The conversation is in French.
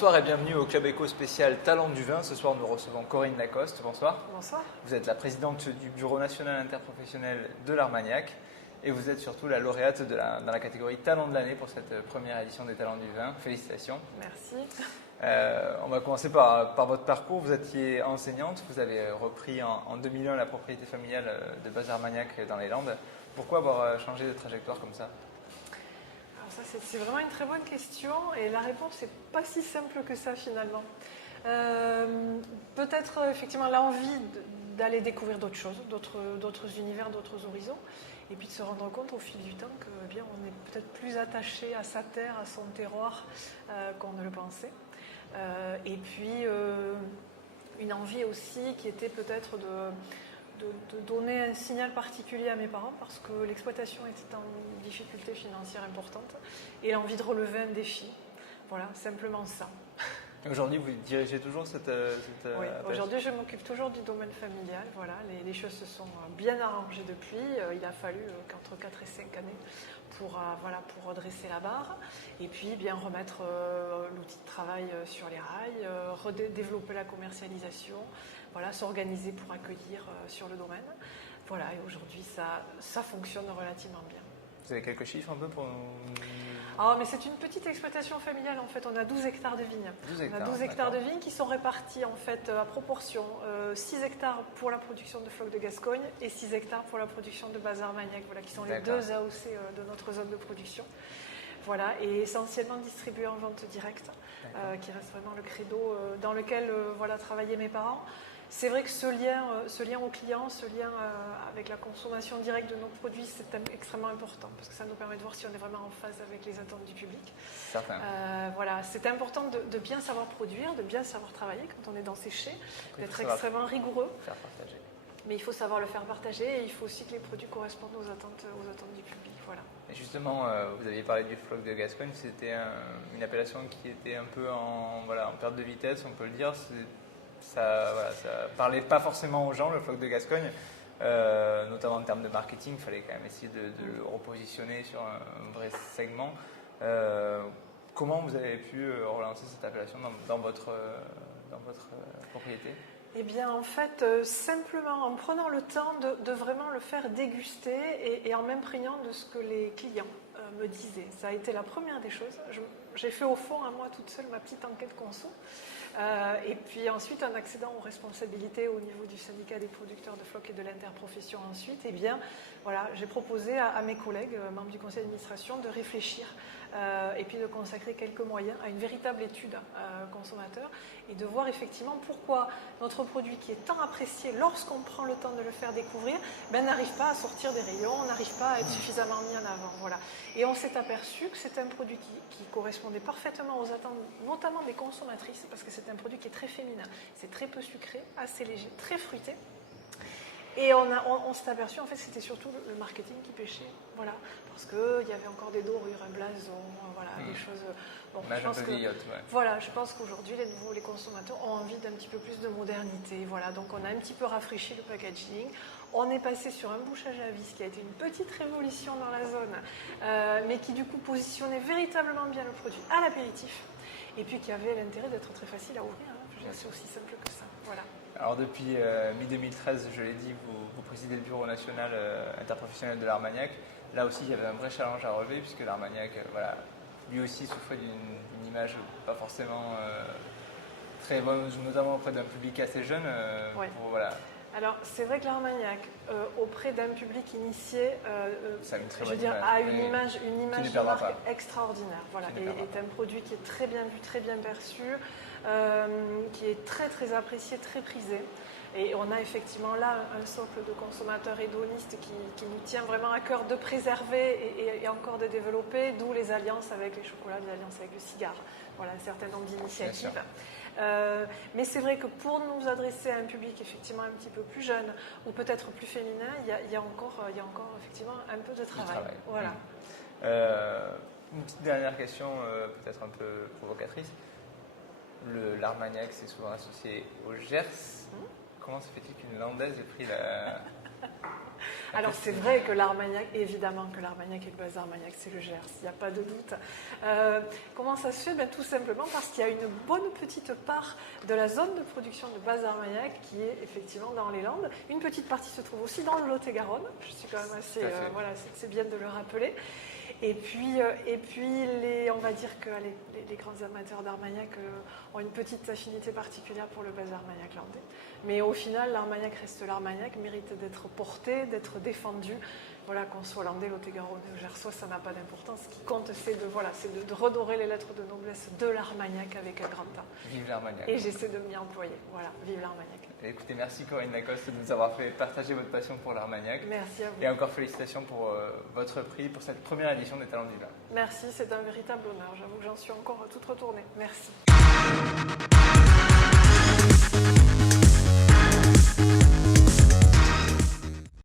Bonsoir et bienvenue au Club Éco spécial Talent du vin. Ce soir, nous recevons Corinne Lacoste. Bonsoir. Bonsoir. Vous êtes la présidente du Bureau national interprofessionnel de l'Armagnac et vous êtes surtout la lauréate dans la catégorie Talent de l'année pour cette première édition des Talents du vin. Félicitations. Merci. On va commencer par votre parcours. Vous étiez enseignante, vous avez repris en 2001 la propriété familiale de Base Armagnac dans les Landes. Pourquoi avoir changé de trajectoire comme ça ? Alors ça, c'est vraiment une très bonne question et la réponse n'est pas si simple que ça finalement. Peut-être effectivement l'envie d'aller découvrir d'autres choses, d'autres univers, d'autres horizons, et puis de se rendre compte au fil du temps que eh bien, on est peut-être plus attaché à sa terre, à son terroir qu'on ne le pensait. Et puis une envie aussi qui était peut-être de donner un signal particulier à mes parents parce que l'exploitation était en difficulté financière importante et l'envie de relever un défi. Voilà, simplement ça. Aujourd'hui, vous dirigez toujours cette Oui, aujourd'hui, je m'occupe toujours du domaine familial. Voilà, les choses se sont bien arrangées depuis. Il a fallu qu'entre 4 et 5 années pour redresser la barre et puis bien remettre l'outil de travail sur les rails, développer la commercialisation, voilà, s'organiser pour accueillir sur le domaine. Voilà, et aujourd'hui, ça fonctionne relativement bien. Vous avez quelques chiffres un peu pour nous... Ah, mais c'est une petite exploitation familiale en fait. On a 12 hectares de vignes. 12 hectares de vignes qui sont répartis en fait à proportion 6 hectares pour la production de Floc de Gascogne et 6 hectares pour la production de Base Armagnac, voilà, qui sont les deux AOC de notre zone de production. Voilà, et essentiellement distribués en vente directe, qui reste vraiment le credo dans lequel travaillaient mes parents. C'est vrai que ce lien au client, ce lien avec la consommation directe de nos produits, c'est extrêmement important parce que ça nous permet de voir si on est vraiment en phase avec les attentes du public. Certain. Voilà, c'est important de bien savoir produire, de bien savoir travailler quand on est dans ces chais, d'être extrêmement rigoureux. Faire partager. Mais il faut savoir le faire partager et il faut aussi que les produits correspondent aux attentes du public. Voilà. Et justement, vous aviez parlé du Floc de Gascogne, c'était une appellation qui était un peu en perte de vitesse, on peut le dire. Ça parlait pas forcément aux gens, le Floc de Gascogne, notamment en termes de marketing. Il fallait quand même essayer de le repositionner sur un vrai segment. Comment vous avez pu relancer cette appellation dans votre propriété ? Eh bien, en fait, simplement en prenant le temps de vraiment le faire déguster et en m'imprégnant de ce que les clients me disaient. Ça a été la première des choses. J'ai fait au fond, à moi toute seule, ma petite enquête conso. Et puis ensuite, en accédant aux responsabilités au niveau du syndicat des producteurs de Floc et de l'interprofession ensuite, eh bien, voilà, j'ai proposé à mes collègues, membres du conseil d'administration, de réfléchir et puis de consacrer quelques moyens à une véritable étude consommateur et de voir effectivement pourquoi notre produit qui est tant apprécié lorsqu'on prend le temps de le faire découvrir, n'arrive pas à sortir des rayons, n'arrive pas à être suffisamment mis en avant. Voilà. Et on s'est aperçu que c'est un produit qui correspondait parfaitement aux attentes, notamment des consommatrices, parce que c'est un produit qui est très féminin, c'est très peu sucré, assez léger, très fruité. Et on s'est aperçu, en fait, c'était surtout le marketing qui pêchait, voilà, parce qu'il y avait encore des dorures, un blason, voilà, des choses... Bon, je pense que, voilà, je pense qu'aujourd'hui, les consommateurs ont envie d'un petit peu plus de modernité, voilà, donc on a un petit peu rafraîchi le packaging, on est passé sur un bouchage à vis qui a été une petite révolution dans la zone, mais qui du coup positionnait véritablement bien le produit à l'apéritif, et puis qui avait l'intérêt d'être très facile à ouvrir, hein. C'est aussi simple que ça, voilà. Alors depuis mi-2013, je l'ai dit, vous présidez le Bureau national interprofessionnel de l'Armagnac. Là aussi, il y avait un vrai challenge à relever puisque l'Armagnac, lui aussi souffrait d'une image pas forcément très bonne, notamment auprès d'un public assez jeune. Alors, c'est vrai que l'Armagnac, auprès d'un public initié, a une image de marque extraordinaire. Voilà, est un produit qui est très bien vu, très bien perçu, qui est très très apprécié, très prisé. Et on a effectivement là un socle de consommateurs hédonistes qui nous tient vraiment à cœur de préserver et encore de développer, d'où les alliances avec les chocolats, les alliances avec le cigare. Voilà, un certain nombre d'initiatives. Mais c'est vrai que pour nous adresser à un public effectivement un petit peu plus jeune ou peut-être plus féminin, il y a encore effectivement un peu de travail. Voilà. Une petite dernière question, peut-être un peu provocatrice. l'Armagnac, c'est souvent associé au Gers. Comment se fait-il qu'une Landaise ait pris Alors c'est vrai que l'Armagnac, évidemment que l'Armagnac et le Baz d'Armagnac, c'est le Gers, il n'y a pas de doute. Comment ça se fait? Tout simplement parce qu'il y a une bonne petite part de la zone de production de Baz d'Armagnac qui est effectivement dans les Landes. Une petite partie se trouve aussi dans le Lot-et-Garonne, je suis quand même assez... voilà, c'est bien de le rappeler. Et puis on va dire que les grands amateurs d'Armagnac ont une petite affinité particulière pour le Baz d'Armagnac landais. Mais au final, l'Armagnac reste l'Armagnac, mérite d'être porté, d'être défendu. Voilà, qu'on soit landais, Lot-et-Garonne ou gersois, ça n'a pas d'importance. Ce qui compte, c'est de redorer les lettres de noblesse de l'Armagnac avec un grand A. Vive l'Armagnac. Et j'essaie de m'y employer. Voilà, vive l'Armagnac. Écoutez, merci Corinne Lacoste de nous avoir fait partager votre passion pour l'Armagnac. Merci à vous. Et encore félicitations pour votre prix, pour cette première édition des Talents du Vin. Merci, c'est un véritable honneur. J'avoue que j'en suis encore toute retournée. Merci.